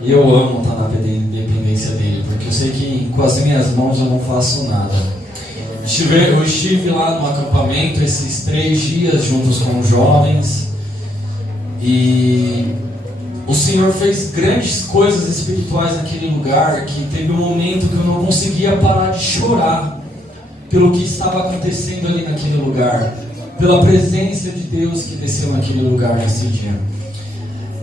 E eu amo estar na dependência dele, porque eu sei que com as minhas mãos eu não faço nada. Eu estive lá no acampamento esses 3 dias juntos com os jovens, e o Senhor fez grandes coisas espirituais naquele lugar, que teve um momento que eu não conseguia parar de chorar pelo que estava acontecendo ali naquele lugar, pela presença de Deus que desceu naquele lugar nesse dia.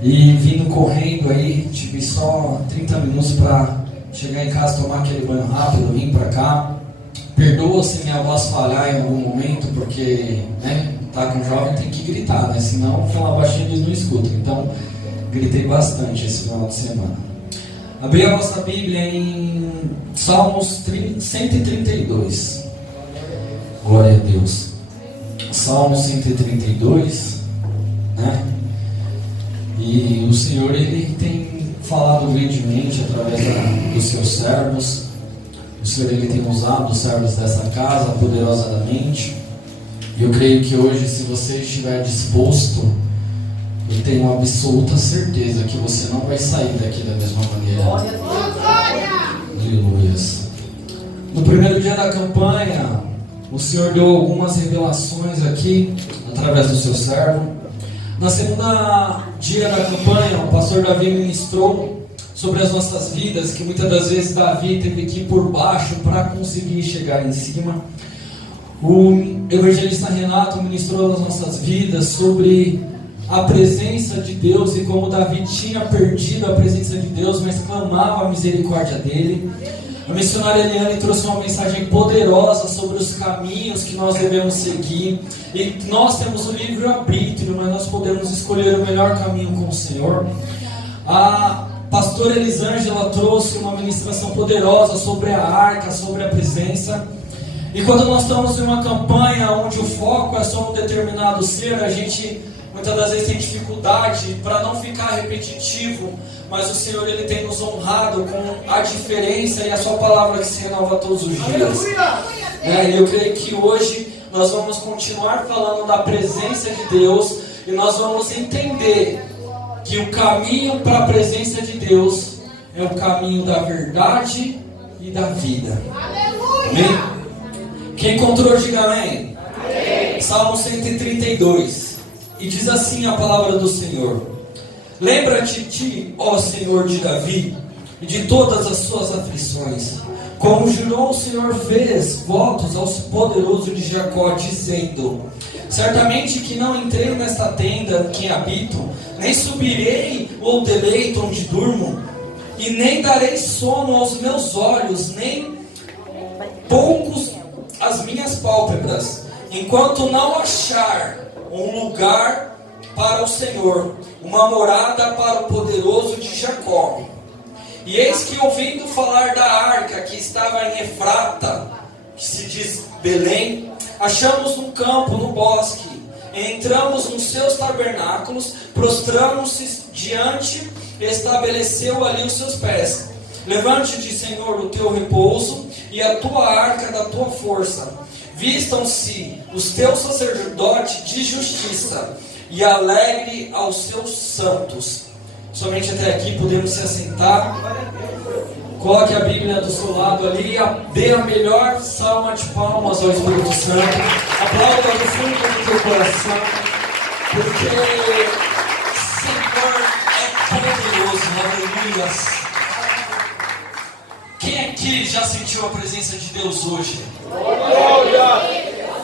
E vindo correndo aí, tive só 30 minutos para chegar em casa, tomar aquele banho rápido, vim para cá. Perdoa se minha voz falhar em algum momento, porque tá com jovem tem que gritar, senão falar baixinho eles não escutam. Então gritei bastante esse final de semana. Abri a nossa Bíblia em Salmos 132. Glória a Deus. Salmo 132, E o Senhor, Ele tem falado grandemente através dos seus servos. O Senhor, Ele tem usado os servos dessa casa poderosamente. E eu creio que hoje, se você estiver disposto, eu tenho uma absoluta certeza que você não vai sair daqui da mesma maneira. Aleluias. No primeiro dia da campanha, o Senhor deu algumas revelações aqui, através do seu servo. Na segunda dia da campanha, o pastor Davi ministrou sobre as nossas vidas, que muitas das vezes Davi teve que ir por baixo para conseguir chegar em cima. O evangelista Renato ministrou nas nossas vidas sobre a presença de Deus e como Davi tinha perdido a presença de Deus, mas clamava a misericórdia dele. A missionária Eliane trouxe uma mensagem poderosa sobre os caminhos que nós devemos seguir. E nós temos o livre-arbítrio, mas nós podemos escolher o melhor caminho com o Senhor. A pastora Elisângela trouxe uma ministração poderosa sobre a arca, sobre a presença. E quando nós estamos em uma campanha onde o foco é só um determinado ser, a gente muitas das vezes tem dificuldade para não ficar repetitivo, mas o Senhor, Ele tem nos honrado com a diferença e a sua palavra que se renova todos os dias. Eu creio que hoje nós vamos continuar falando da presença de Deus e nós vamos entender que o caminho para a presença de Deus é o caminho da verdade e da vida. Amém? Quem encontrou, diga amém. Amém. Salmo 132. E diz assim a palavra do Senhor: lembra-te de ti, ó Senhor de Davi, e de todas as suas aflições. Como jurou o Senhor, fez votos ao poderoso de Jacó, dizendo: certamente que não entrei nesta tenda que habito, nem subirei ou deleito onde durmo, e nem darei sono aos meus olhos, nem poucos as minhas pálpebras, enquanto não achar um lugar para o Senhor, uma morada para o poderoso de Jacó. E eis que, ouvindo falar da arca que estava em Efrata, que se diz Belém, achamos no campo, no bosque, entramos nos seus tabernáculos, prostramos-se diante, estabeleceu ali os seus pés. Levante-te, Senhor, o teu repouso e a tua arca da tua força. Vistam-se os teus sacerdotes de justiça e alegre aos seus santos. Somente até aqui podemos se assentar. Coloque a Bíblia do seu lado ali, dê a melhor salva de palmas ao Espírito Santo. Aplauda do fundo do teu coração, porque o Senhor é poderoso. Aleluia. Quem aqui já sentiu a presença de Deus hoje?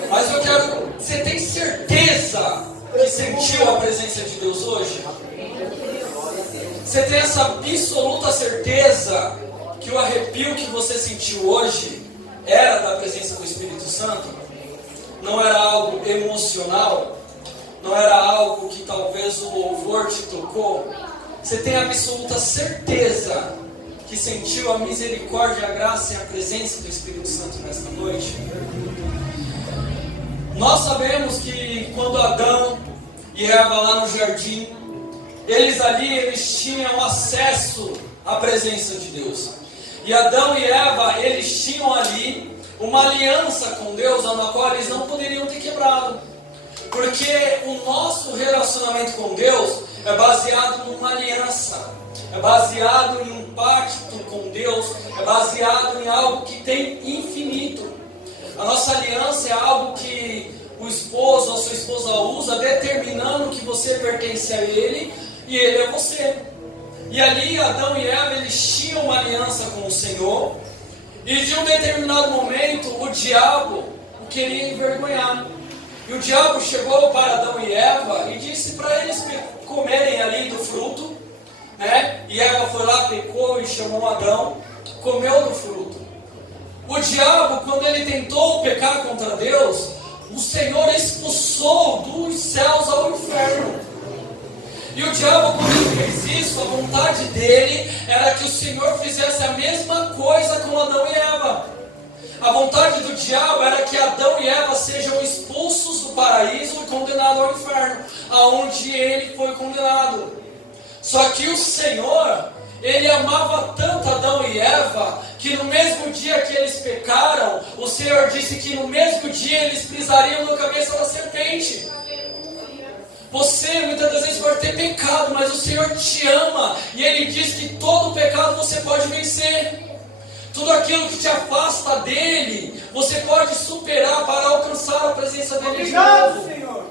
Mas eu quero... Você tem certeza que sentiu a presença de Deus hoje? Você tem essa absoluta certeza que o arrepio que você sentiu hoje era da presença do Espírito Santo? Não era algo emocional? Não era algo que talvez o louvor te tocou? Você tem absoluta certeza que sentiu a misericórdia, a graça e a presença do Espírito Santo nesta noite? Nós sabemos que quando Adão e Eva lá no jardim, eles tinham acesso à presença de Deus. E Adão e Eva, eles tinham ali uma aliança com Deus, a qual eles não poderiam ter quebrado. Porque o nosso relacionamento com Deus é baseado numa aliança. é baseado em um pacto com Deus, é baseado em algo que tem infinito. A nossa aliança é algo que o esposo ou a sua esposa usa, determinando que você pertence a ele e ele é você. E ali Adão e Eva, eles tinham uma aliança com o Senhor, e de um determinado momento o diabo o queria envergonhar. E o diabo chegou para Adão e Eva e disse para eles comerem ali do fruto, né? E Eva foi lá, pecou e chamou Adão, comeu do fruto. O diabo, quando ele tentou pecar contra Deus, o Senhor expulsou dos céus ao inferno. E o diabo, quando ele fez isso, a vontade dele era que o Senhor fizesse a mesma coisa com Adão e Eva. A vontade do diabo era que Adão e Eva sejam expulsos do paraíso e condenados ao inferno, aonde ele foi condenado. Só que o Senhor, ele amava tanto Adão e Eva, que no mesmo dia que eles pecaram, o Senhor disse que no mesmo dia eles pisariam na cabeça da serpente. Você muitas das vezes pode ter pecado, mas o Senhor te ama, e Ele diz que todo pecado você pode vencer. Tudo aquilo que te afasta dele, você pode superar para alcançar a presença dele de novo. Senhor.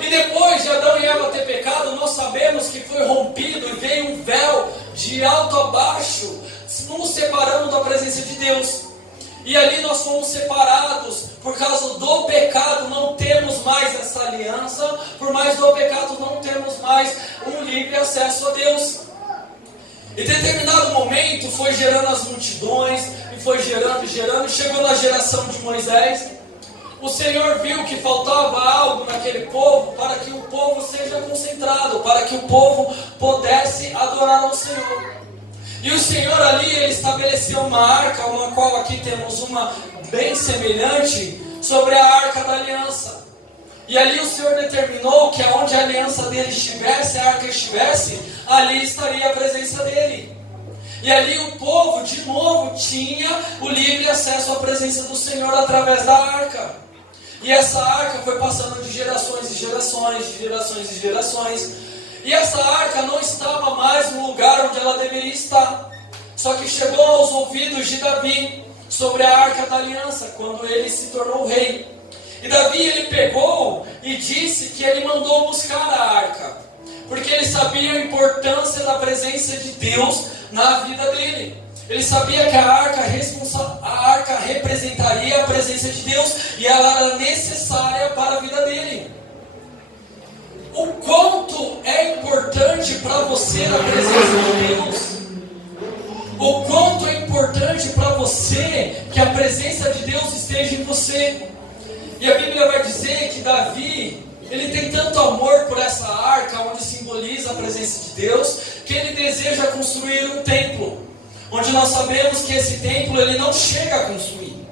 E depois de Adão e Eva ter pecado, nós sabemos que foi rompido e veio um véu de alto a baixo, nos separando da presença de Deus. E ali nós fomos separados. Por causa do pecado não temos mais essa aliança. Por mais do pecado não temos mais um livre acesso a Deus. Em determinado momento foi gerando as multidões, e foi gerando, e chegou na geração de Moisés. O Senhor viu que faltava algo naquele povo, para que o povo seja concentrado, para que o povo pudesse adorar ao Senhor. E o Senhor ali, ele estabeleceu uma arca, uma qual aqui temos uma bem semelhante, sobre a arca da aliança. E ali o Senhor determinou que aonde a aliança dele estivesse, a arca estivesse, ali estaria a presença dele. E ali o povo, de novo, tinha o livre acesso à presença do Senhor através da arca. E essa arca foi passando de gerações em gerações, de gerações em gerações. E essa arca não estava mais no lugar onde ela deveria estar. Só que chegou aos ouvidos de Davi sobre a arca da aliança, quando ele se tornou rei. E Davi, ele pegou e disse que ele mandou buscar a arca, porque ele sabia a importância da presença de Deus na vida dele. Ele sabia que a arca representaria a presença de Deus, e ela era necessária para a vida dele. O quanto é importante para você a presença de Deus? O quanto é importante para você que a presença de Deus esteja em você? E a Bíblia vai dizer que Davi, ele tem tanto amor por essa arca, onde simboliza a presença de Deus, que ele deseja construir um templo, onde nós sabemos que esse templo ele não chega a construir.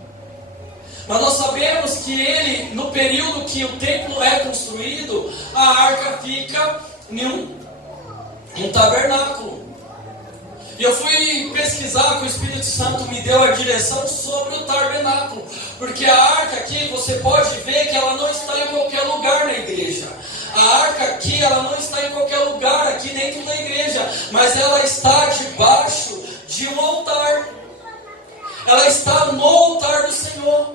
Mas nós sabemos que ele, no período que o templo é construído, a arca fica em um tabernáculo. E eu fui pesquisar, que o Espírito Santo me deu a direção sobre o tabernáculo. Porque a arca aqui, você pode ver que ela não está em qualquer lugar na igreja. A arca aqui, ela não está em qualquer lugar aqui dentro da igreja, mas ela está debaixo de um altar. Ela está no altar do Senhor.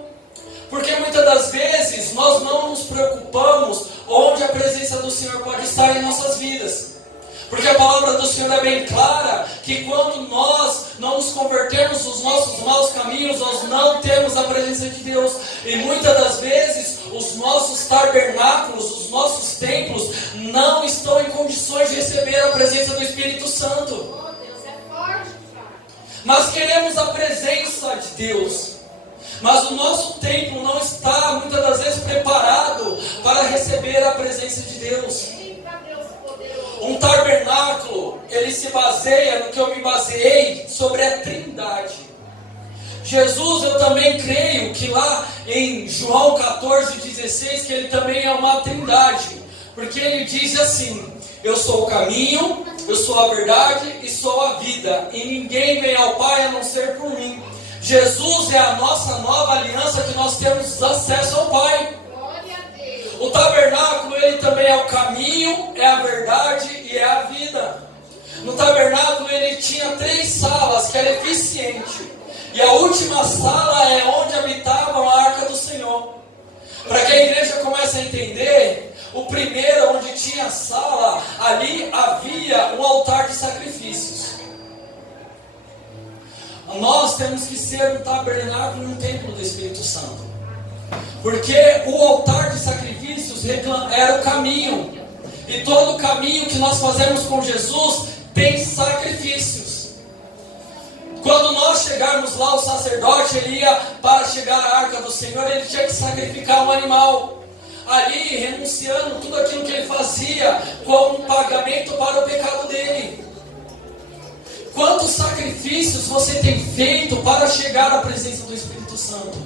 Porque muitas das vezes nós não nos preocupamos onde a presença do Senhor pode estar em nossas vidas. Porque a palavra do Senhor é bem clara, que quando nós não nos convertermos dos nossos maus caminhos, nós não temos a presença de Deus. E muitas das vezes os nossos tabernáculos, os nossos templos, não estão em condições de receber a presença do Espírito Santo. Deus é forte, nós queremos a presença de Deus, mas o nosso templo não está muitas das vezes preparado para receber a presença de Deus. Um tabernáculo, ele se baseia no que eu me baseei sobre a Trindade. Jesus, eu também creio que lá em João 14,16, que ele também é uma Trindade, porque ele diz assim: eu sou o caminho, eu sou a verdade e sou a vida, e ninguém vem ao Pai a não ser por mim. Jesus é a nossa nova aliança, que nós temos acesso ao Pai. O tabernáculo, ele também é o caminho, é a verdade e é a vida. No tabernáculo ele tinha 3 salas, que era eficiente. E a última sala é onde habitava a arca do Senhor. Para que a igreja comece a entender, o primeiro, onde tinha a sala, ali havia um altar de sacrifícios. Nós temos que ser um tabernáculo e um templo do Espírito Santo. Porque o altar de sacrifícios era o caminho. E todo o caminho que nós fazemos com Jesus tem sacrifícios. Quando nós chegarmos lá, o sacerdote, ele ia, para chegar à arca do Senhor, ele tinha que sacrificar um animal. Ali, renunciando tudo aquilo que ele fazia, como um pagamento para o pecado dele. Quantos sacrifícios você tem feito para chegar à presença do Espírito Santo?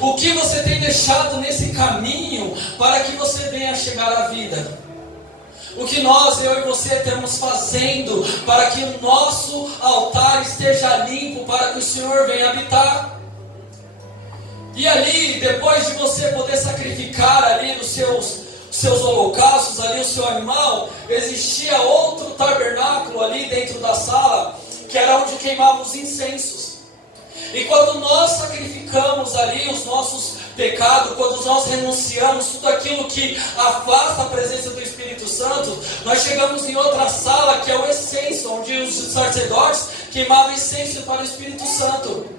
O que você tem deixado nesse caminho para que você venha chegar à vida? O que nós, eu e você, estamos fazendo para que o nosso altar esteja limpo, para que o Senhor venha habitar? E ali, depois de você poder sacrificar ali os seus holocaustos, ali o seu animal, existia outro tabernáculo ali dentro da sala, que era onde queimavam os incensos. E quando nós sacrificamos ali os nossos pecados, quando nós renunciamos tudo aquilo que afasta a presença do Espírito Santo, nós chegamos em outra sala, que é o incenso, onde os sacerdotes queimavam incenso para o Espírito Santo.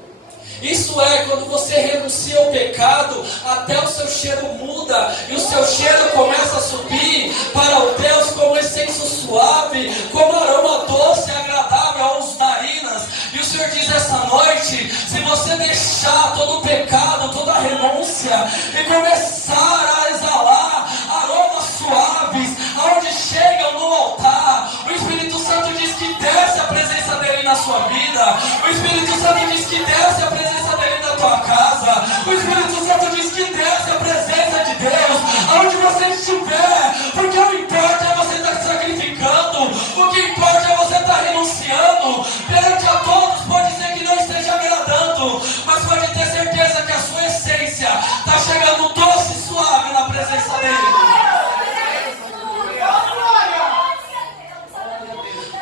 Isso é, quando você renuncia ao pecado, até o seu cheiro muda, e o seu cheiro começa a subir para o Deus como incenso suave, como aroma doce e agradável aos narinas. E o Senhor diz essa noite, se você deixar todo o pecado, toda a renúncia, e começar a exalar aromas suaves, aonde chegam no altar, o Espírito Santo diz que desce a presença dele na sua vida, o Espírito Santo diz que desce a presença dele na tua casa, o Espírito Santo diz que desce a presença de Deus aonde você estiver, porque o importa é você estar sacrificando, o que importa é você estar renunciando. Perante a todos pode ser que não esteja agradando, mas pode ter certeza que a sua essência está chegando doce e suave na presença dele.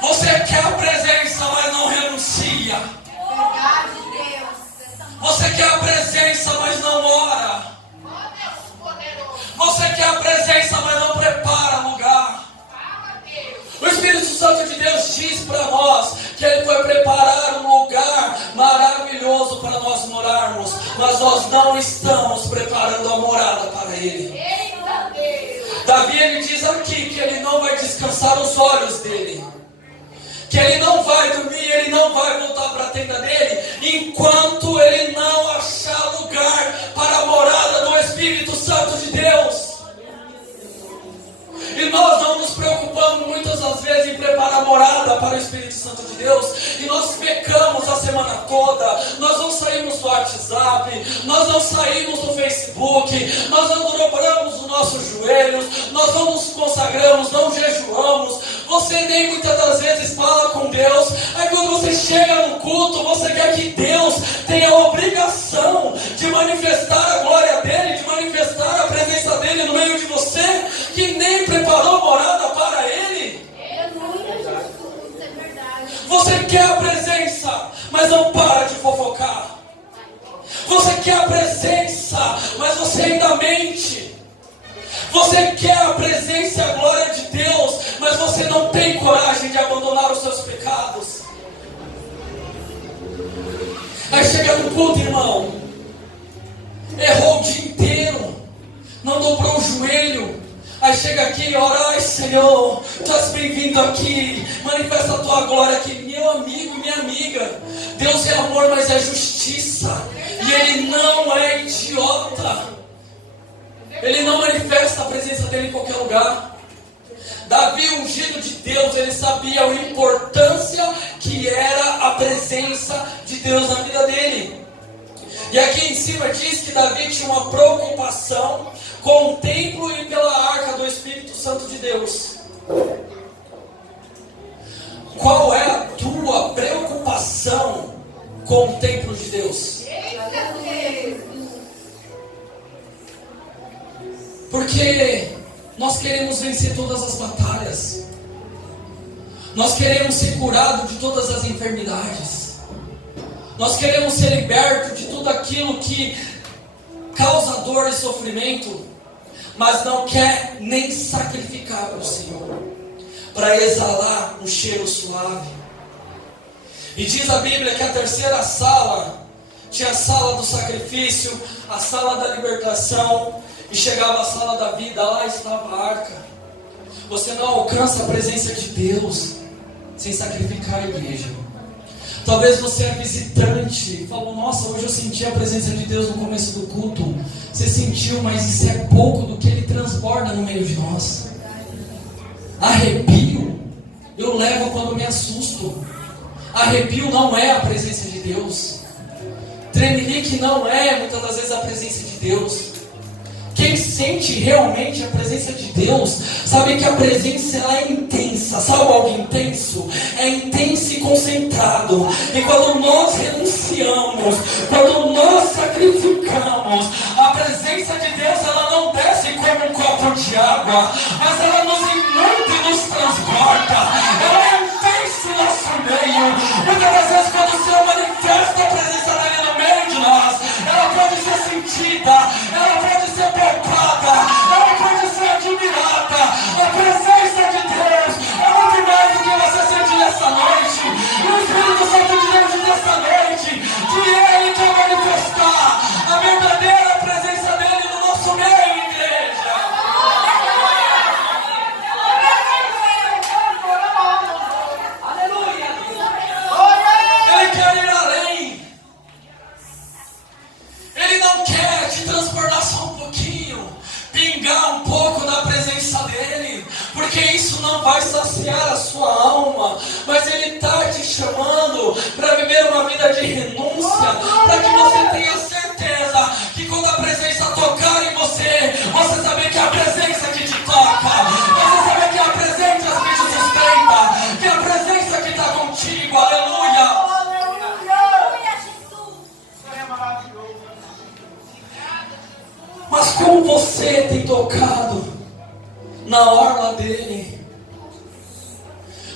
Você quer a presença, mas não renuncia. Você quer a presença, mas não ora. Você quer a presença, mas não prepara lugar. O Espírito Santo de Deus diz para nós que Ele foi preparar um lugar maravilhoso para nós morarmos, mas nós não estamos preparando a morada para Ele. Davi, ele diz aqui que ele não vai descansar os olhos dele, que ele não vai dormir, ele não vai voltar para a tenda dele, enquanto ele não achar lugar para a morada do Espírito Santo de Deus. E nós não nos preocupamos muitas das vezes em preparar a morada para o Espírito Santo de Deus, e nós pecamos a semana toda, nós não saímos do WhatsApp, nós não saímos do Facebook, nós não dobramos os nossos joelhos, nós não nos consagramos, não jejuamos, você nem muitas das vezes fala com Deus. Aí quando você chega no culto, você quer que Deus tenha a obrigação de manifestar a glória dele, de manifestar a presença dele no meio de você, que nem preparou morada para ele. Você quer a presença, mas não para de fofocar. Você quer a presença, mas você ainda mente. Você quer a presença e a glória de Deus, mas você não tem coragem de abandonar os seus pecados. Aí chega no culto, irmão, errou o dia inteiro, não dobrou o joelho. Aí chega aqui e ora, ai Senhor, tu és bem-vindo aqui, manifesta a tua glória aqui. Meu amigo, minha amiga, Deus é amor, mas é justiça, e Ele não é idiota. Ele não manifesta a presença dele em qualquer lugar. Davi, ungido de Deus, ele sabia a importância que era a presença de Deus na vida dele. E aqui em cima diz que Davi tinha uma preocupação com o templo e pela arca do Espírito Santo de Deus. Qual é a tua preocupação com o templo de Deus? Porque nós queremos vencer todas as batalhas. Nós queremos ser curados de todas as enfermidades. Nós queremos ser libertos de tudo aquilo que causa dor e sofrimento, mas não quer nem sacrificar para o Senhor, para exalar um cheiro suave. E diz a Bíblia que a terceira sala tinha a sala do sacrifício, a sala da libertação, e chegava a sala da vida, lá estava a arca. Você não alcança a presença de Deus sem sacrificar a igreja. Talvez você é visitante e falou: nossa, hoje eu senti a presença de Deus no começo do culto. Você sentiu, mas isso é pouco do que Ele transborda no meio de nós. Arrepio eu levo quando me assusto. Arrepio não é a presença de Deus. Tremelique não é muitas das vezes a presença de Deus. Quem sente realmente a presença de Deus, sabe que a presença ela é intensa. Sabe algo intenso? É intenso e concentrado. E quando nós renunciamos, quando nós sacrificamos, a presença de Deus ela não desce como um copo de água, mas ela nos inunda e nos transporta. Ela é intensa no nosso meio. Muitas das vezes quando o Senhor manifesta a presença dele no meio de nós, ela pode ser sentida, ela pode ser palpada, ela pode ser admirada. A presença de Deus é muito mais do que você sentir nessa noite. E o Espírito Santo de Deus diz nessa noite que Ele quer manifestar a verdadeira presença dele no nosso meio, igreja. Aleluia. Ele quer ir além. Ele não quer te transportar só um pouquinho, pingar um pouco da presença dele, porque isso não vai saciar a sua alma. Mas Ele está te chamando para viver uma vida de renúncia, para que você tenha certeza que quando a presença tocar em você, você sabe que é a presença que te toca, você sabe que é a presença que te sustenta, que é a presença que está contigo. Aleluia. Mas como você tem tocado na orla dele?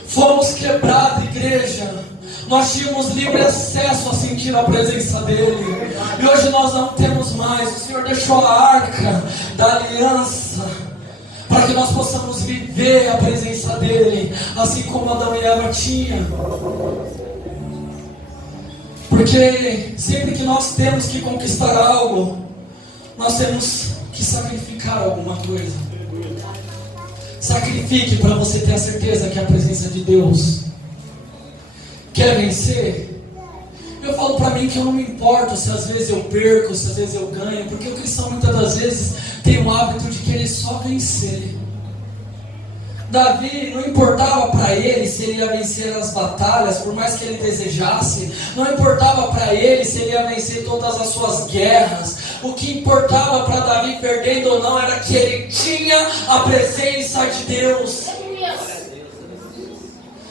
Fomos quebrados, igreja. Nós tínhamos livre acesso a sentir a presença dele, e hoje nós não temos mais. O Senhor deixou a arca da aliança para que nós possamos viver a presença dele, assim como Adão e Eva tinham. Porque sempre que nós temos que conquistar algo, nós temos que sacrificar alguma coisa. Sacrifique para você ter a certeza que é a presença de Deus. Quer vencer? Eu falo para mim que eu não me importo se às vezes eu perco, se às vezes eu ganho, porque o cristão muitas das vezes tem o hábito de querer só vencer. Davi, não importava para ele se ele ia vencer as batalhas, por mais que ele desejasse. Não importava para ele se ele ia vencer todas as suas guerras. O que importava para Davi, perdendo ou não, era que ele tinha a presença de Deus.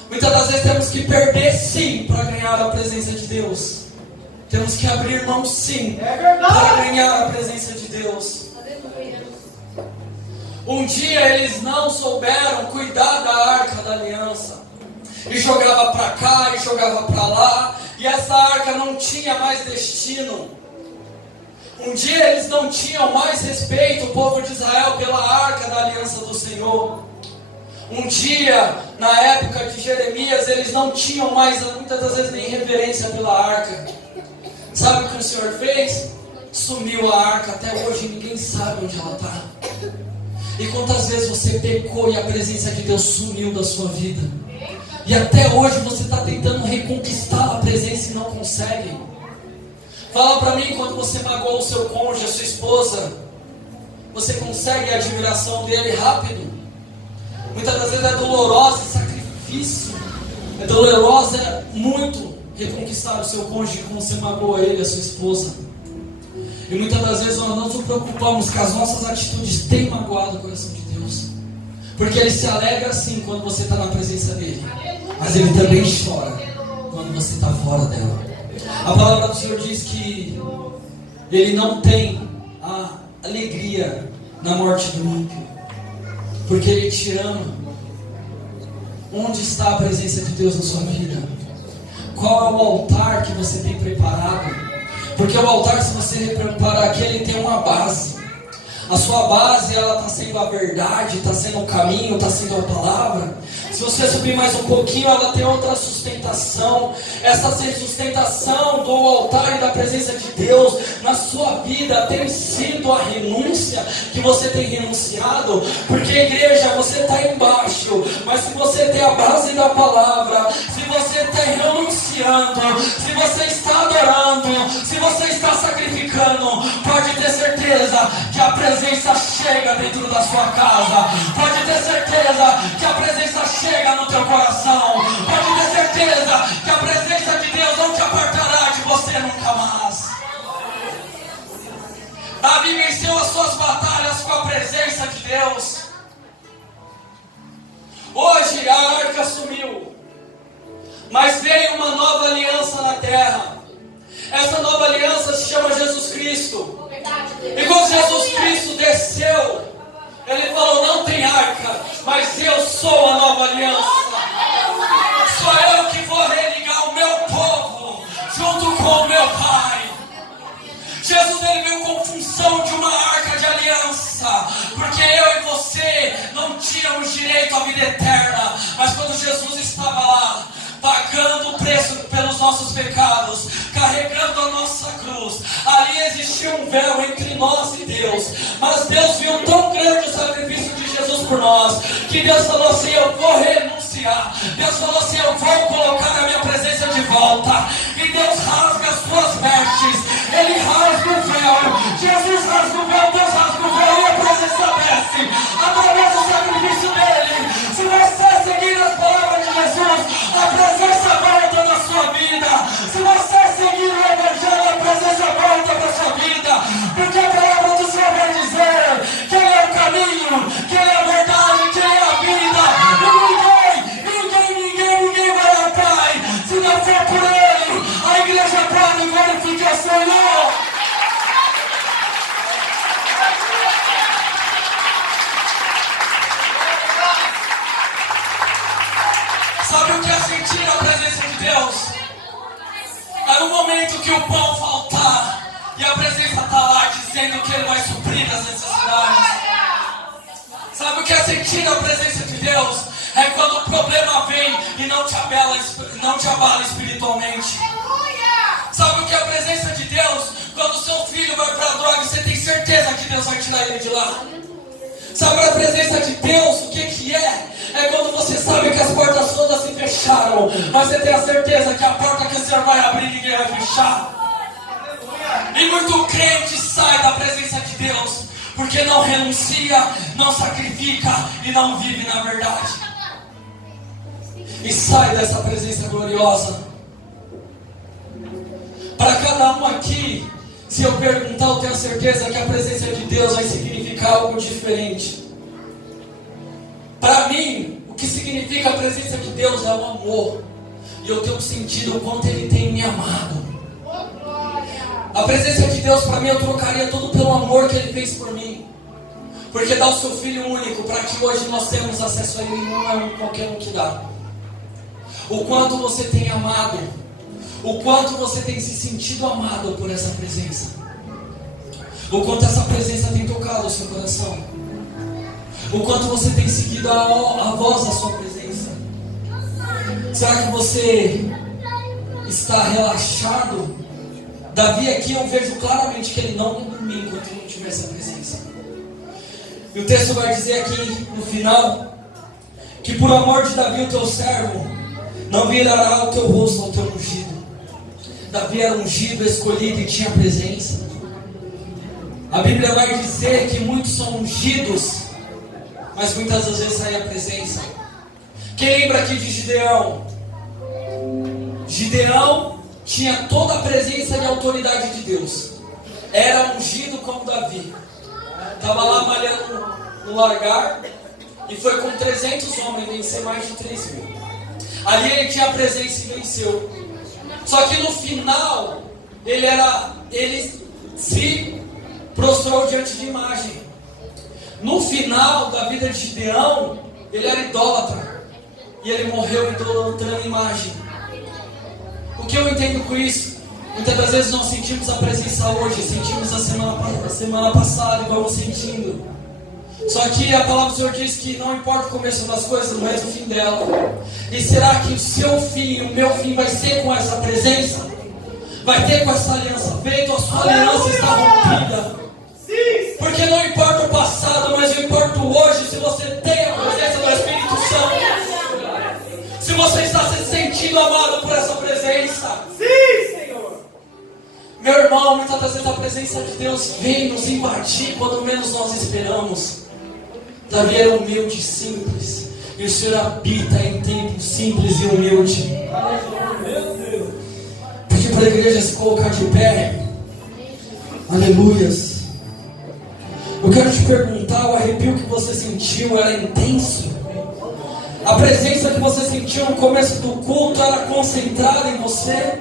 Muitas das vezes temos que perder sim para ganhar a presença de Deus. Temos que abrir mão sim para ganhar a presença de Deus. Um dia eles não souberam cuidar da arca da aliança, e jogava para cá e jogava para lá, e essa arca não tinha mais destino. Um dia eles não tinham mais respeito, o povo de Israel, pela arca da aliança do Senhor. Um dia, na época de Jeremias, eles não tinham mais, muitas das vezes, nem reverência pela arca. Sabe o que o Senhor fez? Sumiu a arca, até hoje ninguém sabe onde ela está. E quantas vezes você pecou e a presença de Deus sumiu da sua vida? E até hoje você está tentando reconquistar a presença e não consegue. Fala para mim, quando você magoou o seu cônjuge, a sua esposa, você consegue a admiração dele rápido? Muitas das vezes é dolorosa, é sacrifício. É dolorosa muito reconquistar o seu cônjuge quando você magoa ele, a sua esposa. E muitas das vezes nós não nos preocupamos que as nossas atitudes têm magoado o coração de Deus. Porque Ele se alegra assim quando você está na presença dEle. Mas Ele também chora quando você está fora dela. A palavra do Senhor diz que Ele não tem a alegria na morte do ímpio, porque Ele te ama. Onde está a presença de Deus na sua vida? Qual é o altar que você tem preparado? Porque o altar, se você reparar aqui, ele tem uma base. A sua base, ela está sendo a verdade, está sendo o caminho, está sendo a palavra. Se você subir mais um pouquinho, ela tem outra sustentação. Essa sustentação do altar e da presença de Deus na sua vida tem sido a renúncia que você tem renunciado. Porque, igreja, você está embaixo, mas se você tem a base da palavra, se você está renunciando, se você está adorando, se você está sacrificando, pode ter certeza que a presença chega dentro da sua casa. Pode ter certeza que a presença chega no teu coração. Pode ter certeza que a presença de Deus não te apartará de você nunca mais. Davi venceu as suas batalhas com a presença de Deus. Hoje a arca sumiu, mas veio uma nova aliança na terra. Essa nova aliança se chama Jesus Cristo. E quando Jesus Cristo desceu, Ele falou: não tem arca, mas eu sou a nova aliança. Sou eu que vou religar o meu povo junto com o meu Pai. Jesus, ele veio com função de uma arca de aliança, porque eu e você não tínhamos direito à vida eterna. Mas quando Jesus estava lá, pagando o preço pelos nossos pecados, carregando a nossa cruz, ali existia um véu entre nós e Deus. Mas Deus viu tão grande o sacrifício de Jesus por nós, que Deus falou assim: eu vou renunciar. Deus falou assim: eu vou colocar a minha presença de volta. E Deus rasga as suas vestes, Ele rasga o véu. Jesus rasga o véu, Deus rasga o véu, e a presença desce através do sacrifício dele. Se você seguir as palavras de Jesus, a presença volta na sua vida. Se você seguir o Evangelho, a presença volta para a sua vida. Porque a palavra do Senhor vai dizer que Ele é o caminho, que Ele é a verdade, que Ele é a vida. E ninguém vai ao Pai se não for por Ele. A igreja pode glorificar o Senhor. Sabe o que é sentir a presença de Deus? É no momento que o pão faltar e a presença está lá dizendo que Ele vai suprir as necessidades. Sabe o que é sentir a presença de Deus? É quando o problema vem e não te abala espiritualmente. Sabe o que é a presença de Deus? Quando o seu filho vai para a droga, você tem certeza que Deus vai tirar ele de lá. Sabe a presença de Deus, o que é? É quando você sabe que as portas todas se fecharam, mas você tem a certeza que a porta que o Senhor vai abrir, ninguém vai fechar. E muito crente sai da presença de Deus, porque não renuncia, não sacrifica e não vive na verdade. E sai dessa presença gloriosa. Para cada um aqui, se eu perguntar, eu tenho certeza que a presença de Deus vai significar algo diferente. Para mim, o que significa a presença de Deus é o amor. E eu tenho sentido o quanto Ele tem me amado. A presença de Deus, para mim, eu trocaria tudo pelo amor que Ele fez por mim. Porque dá o seu Filho único, para que hoje nós tenhamos acesso a Ele, não é qualquer um que dá. O quanto você tem amado, o quanto você tem se sentido amado por essa presença, o quanto essa presença tem tocado o seu coração, o quanto você tem seguido a voz da sua presença. Será que você está relaxado? Davi aqui, eu vejo claramente que ele não ia dormir enquanto ele não tivesse a presença. E o texto vai dizer aqui no final que por amor de Davi, o teu servo, não virará o teu rosto ao teu ungido. Davi era ungido, escolhido e tinha presença. A Bíblia vai dizer que muitos são ungidos, mas muitas das vezes sai a presença. Quem lembra aqui de Gideão? Gideão tinha toda a presença e a autoridade de Deus. Era ungido como Davi. Estava lá malhando no largar e foi com 300 homens vencer mais de 3.000. Ali ele tinha a presença e venceu. Só que no final ele se prostrou diante de imagem. No final da vida de Gideão, ele era idólatra. e ele morreu idolatrando a imagem. O que eu entendo com isso? Muitas das vezes nós sentimos a presença hoje, sentimos a semana passada e vamos sentindo. Só que a palavra do Senhor diz que não importa o começo das coisas, mas o fim dela. E será que o seu fim, o meu fim vai ser com essa presença? Vai ter com essa aliança feita, a sua aliança está rompida? Porque não importa o passado, mas não importa o hoje, se você tem a presença do Espírito Santo. Se você está se sentindo amado por essa presença. Sim, Senhor. Meu irmão, muitas das vezes a presença de Deus vem nos invadir quando menos nós esperamos. Davi era humilde e simples, e o Senhor habita em templos simples e humilde. Pedir para a igreja se colocar de pé. Aleluias. Eu quero te perguntar, o arrepio que você sentiu era intenso? A presença que você sentiu no começo do culto era concentrada em você?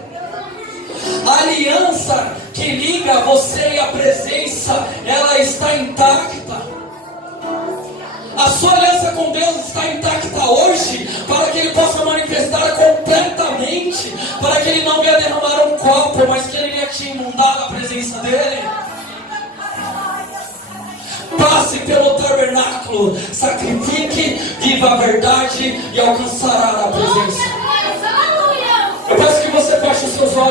A aliança que liga você e a presença, ela está intacta? A sua aliança com Deus está intacta hoje, para que Ele possa manifestar completamente, para que Ele não venha derramar um copo, mas que Ele venha te inundar da presença dEle. Passe pelo tabernáculo, sacrifique, viva a verdade e alcançará